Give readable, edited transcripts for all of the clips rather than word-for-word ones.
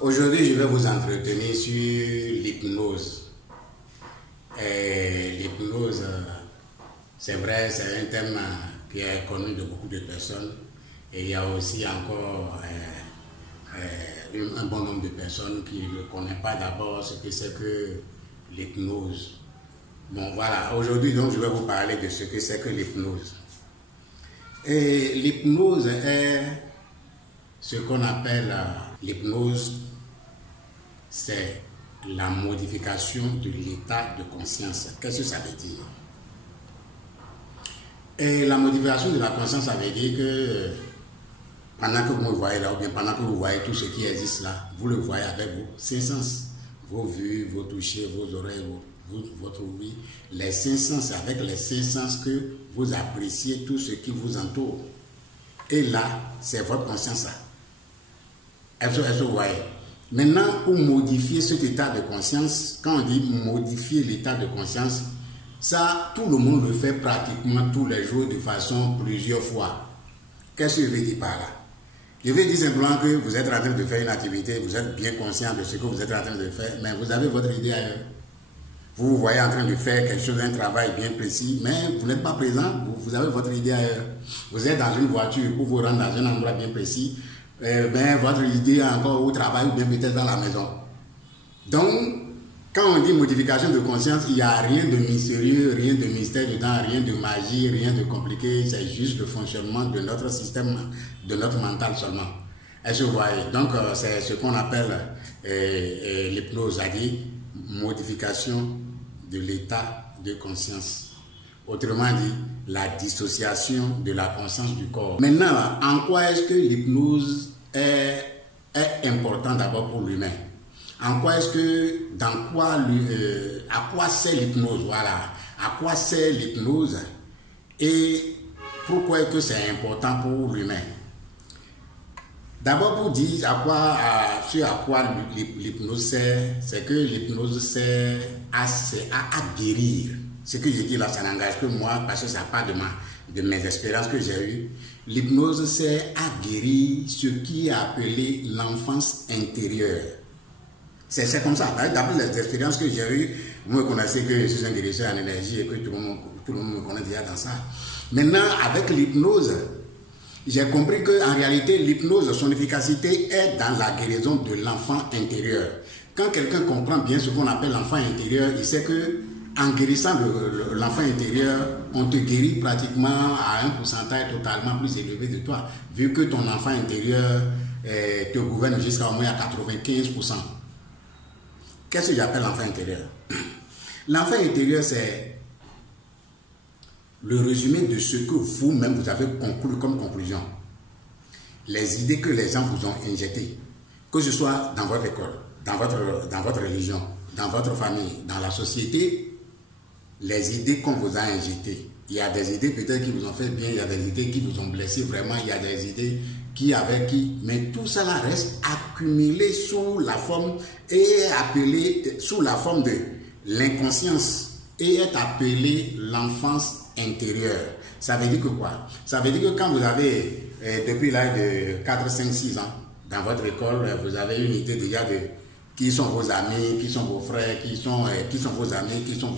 Aujourd'hui, je vais vous entretenir sur l'hypnose. L'hypnose, c'est vrai, c'est un thème qui est connu de beaucoup de personnes. Et il y a aussi encore un bon nombre de personnes qui ne connaissent pas d'abord ce que c'est que l'hypnose. Bon, voilà, aujourd'hui, donc, je vais vous parler de ce que c'est que l'hypnose. Et l'hypnose est ce qu'on appelle l'hypnose, c'est la modification de l'état de conscience. Qu'est-ce que ça veut dire? Et la modification de la conscience, ça veut dire que pendant que vous me voyez là, ou bien pendant que vous voyez tout ce qui existe là, vous le voyez avec vos cinq sens, vos vues, vos touchés, vos oreilles, votre ouïe, les cinq sens, c'est avec les cinq sens que vous appréciez tout ce qui vous entoure. Et là, c'est votre conscience là. Est-ce que vous voyez? Maintenant, pour modifier cet état de conscience, quand on dit modifier l'état de conscience, ça, tout le monde le fait pratiquement tous les jours de façon plusieurs fois. Qu'est-ce que je veux dire par là? Je veux dire simplement que vous êtes en train de faire une activité, vous êtes bien conscient de ce que vous êtes en train de faire, mais vous avez votre idée ailleurs. Vous vous voyez en train de faire quelque chose, un travail bien précis, mais vous n'êtes pas présent, vous avez votre idée ailleurs. Vous êtes dans une voiture pour vous rendre dans un endroit bien précis, mais votre idée est encore au travail ou bien peut-être dans la maison. Donc, quand on dit modification de conscience, il n'y a rien de mystérieux, rien de mystère dedans, rien de magie, rien de compliqué, c'est juste le fonctionnement de notre système, de notre mental seulement. Est-ce que vous voyez? Donc, c'est ce qu'on appelle l'hypnose, c'est-à-dire modification de l'état de conscience. Autrement dit, la dissociation de la conscience du corps. Maintenant, en quoi est-ce que l'hypnose est importante d'abord pour l'humain? En quoi est-ce que, à quoi sert l'hypnose? Voilà, à quoi sert l'hypnose et pourquoi est-ce que c'est important pour l'humain? D'abord, pour dire à quoi l'hypnose sert, c'est que l'hypnose sert à guérir. Ce que je dis là, ça n'engage que moi, parce que ça part de mes expériences que j'ai eues. L'hypnose sert à guérir ce qui est appelé l'enfance intérieure. C'est comme ça. D'après les expériences que j'ai eues, vous me connaissez que je suis un guérisseur en énergie et que tout le monde me connaît déjà dans ça. Maintenant, avec l'hypnose, j'ai compris qu'en réalité, l'hypnose, son efficacité est dans la guérison de l'enfant intérieur. Quand quelqu'un comprend bien ce qu'on appelle l'enfant intérieur, il sait que en guérissant l'enfant intérieur, on te guérit pratiquement à un pourcentage totalement plus élevé de toi, vu que ton enfant intérieur te gouverne jusqu'à au moins à 95%. Qu'est-ce que j'appelle l'enfant intérieur? L'enfant intérieur, c'est le résumé de ce que vous-même vous avez conclu comme conclusion. Les idées que les gens vous ont injectées, que ce soit dans votre école, dans votre religion, dans votre famille, dans la société, les idées qu'on vous a injectées. Il y a des idées peut-être qui vous ont fait bien, il y a des idées qui vous ont blessé vraiment, il y a des idées mais tout cela reste accumulé sous la forme et appelé sous la forme de l'inconscience et est appelé l'enfance intérieure. Ça veut dire que quoi? Ça veut dire que quand vous avez, depuis l'âge de 4, 5, 6 ans, dans votre école, vous avez une idée déjà de qui sont vos amis, qui sont vos frères, qui sont vos amis, qui sont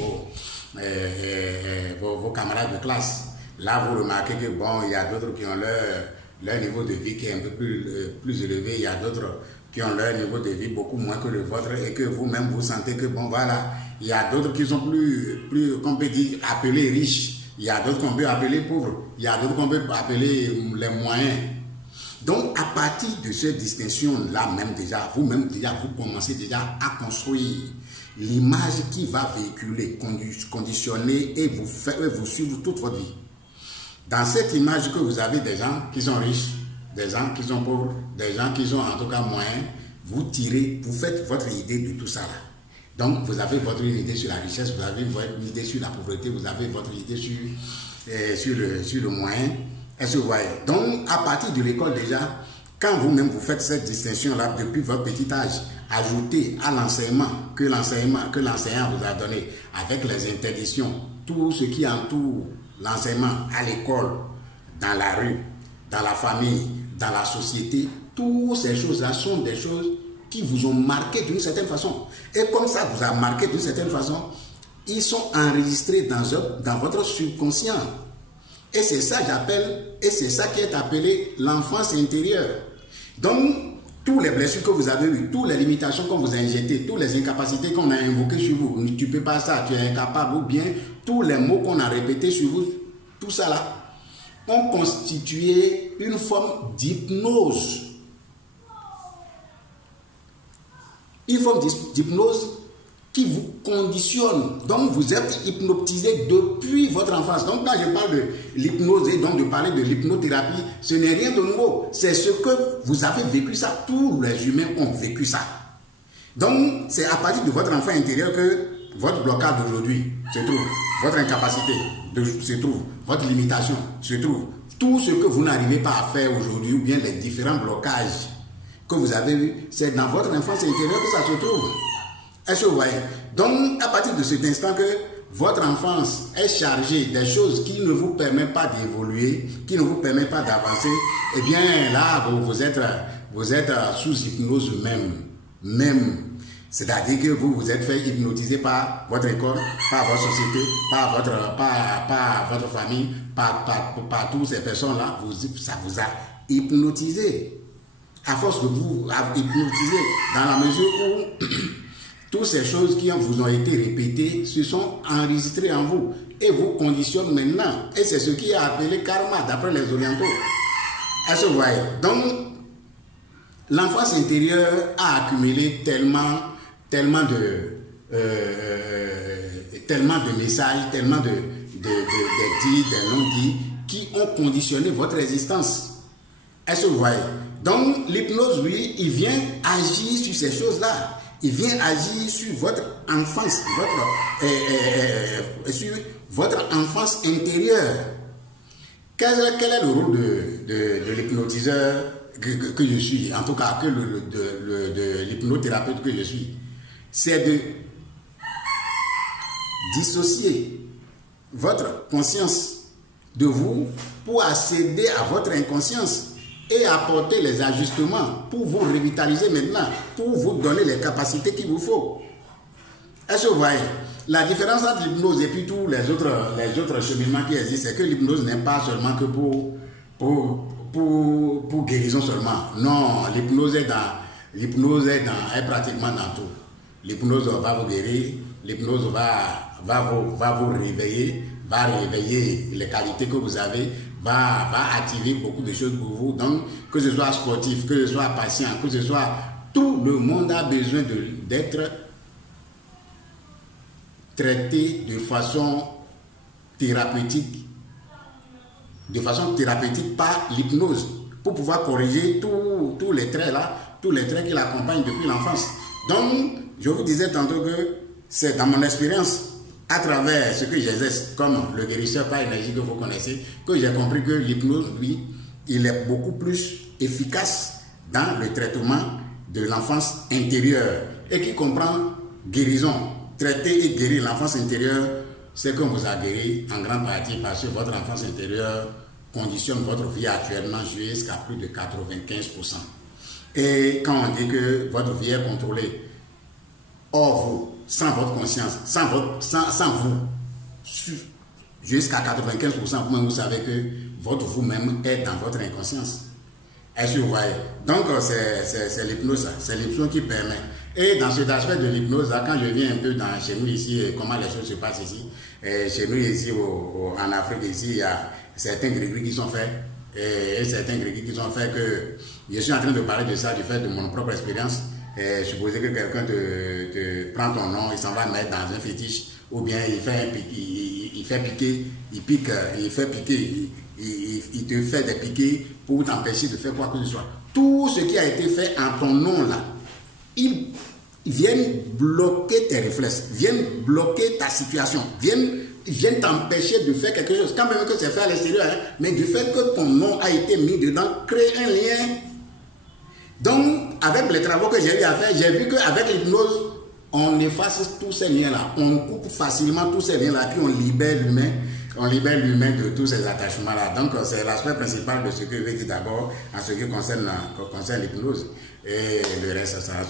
vos camarades de classe. Là, vous remarquez que bon, il y a d'autres qui ont leur niveau de vie qui est un peu plus élevé, il y a d'autres qui ont leur niveau de vie beaucoup moins que le vôtre et que vous-même vous sentez que bon voilà, il y a d'autres qui sont plus qu'on peut dire appelés riches, il y a d'autres qu'on peut appeler pauvres, il y a d'autres qu'on peut appeler les moyens. Donc à partir de cette distinction-là même déjà, vous-même déjà vous commencez déjà à construire l'image qui va véhiculer, conditionner et vous suivre toute votre vie. Dans cette image que vous avez des gens qui sont riches, des gens qui sont pauvres, des gens qui sont en tout cas moyens, vous faites votre idée de tout ça là. Donc vous avez votre idée sur la richesse, vous avez votre idée sur la pauvreté, vous avez votre idée sur le moyen. Est-ce que vous voyez? Donc à partir de l'école déjà, quand vous-même vous faites cette distinction là depuis votre petit âge, ajoutez à l'enseignement que l'enseignant vous a donné avec les interdictions, tout ce qui entoure l'enseignement à l'école, dans la rue, dans la famille, dans la société, toutes ces choses-là sont des choses qui vous ont marqué d'une certaine façon. Et comme ça vous a marqué d'une certaine façon, ils sont enregistrés dans votre subconscient. Et c'est ça j'appelle, et c'est ça qui est appelé l'enfance intérieure. Donc, tous les blessures que vous avez eues, toutes les limitations qu'on vous a injectées, toutes les incapacités qu'on a invoquées sur vous, tu ne peux pas ça, tu es incapable, ou bien tous les mots qu'on a répétés sur vous, tout ça là, ont constitué une forme d'hypnose. Une forme d'hypnose qui vous conditionne. Donc vous êtes hypnotisé depuis votre enfance. Donc quand je parle de l'hypnose et donc de parler de l'hypnothérapie, ce n'est rien de nouveau. C'est ce que vous avez vécu ça. Tous les humains ont vécu ça. Donc c'est à partir de votre enfant intérieur que votre blocage d'aujourd'hui se trouve. Votre incapacité se trouve. Votre limitation se trouve. Tout ce que vous n'arrivez pas à faire aujourd'hui ou bien les différents blocages que vous avez eus, c'est dans votre enfance intérieure que ça se trouve. Est-ce que vous voyez? Donc, à partir de cet instant que votre enfance est chargée des choses qui ne vous permettent pas d'évoluer, qui ne vous permettent pas d'avancer, eh bien là, vous êtes sous hypnose même. C'est-à-dire que vous vous êtes fait hypnotiser par votre école, par votre société, par votre famille, par toutes ces personnes-là. Ça vous a hypnotisé. À force de vous hypnotiser, dans la mesure où toutes ces choses qui vous ont été répétées se sont enregistrées en vous et vous conditionnent maintenant. Et c'est ce qui est appelé karma d'après les orientaux. Est-ce que vous voyez? Donc, l'enfance intérieure a accumulé tellement de messages, tellement de dits, des non-dits qui ont conditionné votre existence. Est-ce que vous voyez? Donc, l'hypnose, lui, il vient agir sur ces choses-là. Il vient agir sur votre enfance, sur votre enfance intérieure. Quel est le rôle de l'hypnotiseur que je suis, en tout cas de l'hypnothérapeute que je suis? C'est de dissocier votre conscience de vous pour accéder à votre inconscience et apporter les ajustements pour vous revitaliser maintenant, pour vous donner les capacités qu'il vous faut. Est-ce que vous voyez? La différence entre l'hypnose et puis tous les autres cheminements qui existent, c'est que l'hypnose n'est pas seulement que pour guérison seulement. Non, l'hypnose est pratiquement dans tout. L'hypnose va vous guérir, l'hypnose va vous réveiller, va réveiller les qualités que vous avez, va activer beaucoup de choses pour vous. Donc, que ce soit sportif, que ce soit patient, que ce soit... Tout le monde a besoin d'être traité de façon thérapeutique par l'hypnose pour pouvoir corriger tous les traits là, tous les traits qui l'accompagnent depuis l'enfance. Donc, je vous disais tantôt que c'est dans mon expérience, à travers ce que j'exerce comme le guérisseur par énergie que vous connaissez, que j'ai compris que l'hypnose, lui, il est beaucoup plus efficace dans le traitement de l'enfance intérieure et qui comprend guérison. Traiter et guérir l'enfance intérieure, c'est qu'on vous a guéri en grande partie parce que votre enfance intérieure conditionne votre vie actuellement jusqu'à plus de 95%. Et quand on dit que votre vie est contrôlée hors vous, sans votre conscience, sans vous, jusqu'à 95%, vous-même vous savez que votre vous-même est dans votre inconscience. Est-ce que vous voyez? Donc c'est l'hypnose, c'est l'hypnose qui permet. Et dans cet aspect de l'hypnose, quand je viens un peu chez nous ici, comment les choses se passent ici, chez nous ici en Afrique, ici, il y a certains gris qui sont faits, et certains gris qui sont faits que je suis en train de parler de ça, du fait de mon propre expérience. Supposez que quelqu'un te prend ton nom, il s'en va mettre dans un fétiche, ou bien il fait piquer, il te fait des piquets pour t'empêcher de faire quoi que ce soit. Tout ce qui a été fait en ton nom là, ils viennent bloquer tes réflexes, viennent bloquer ta situation, viennent t'empêcher de faire quelque chose, quand même que c'est fait à l'extérieur, hein, mais du fait que ton nom a été mis dedans, crée un lien. Donc, avec les travaux que j'ai eu à faire, j'ai vu qu'avec l'hypnose, on efface tous ces liens-là, on coupe facilement tous ces liens-là, puis on libère l'humain de tous ces attachements-là. Donc, c'est l'aspect principal de ce que je vais dire d'abord en ce qui concerne l'hypnose. et le reste, ça sera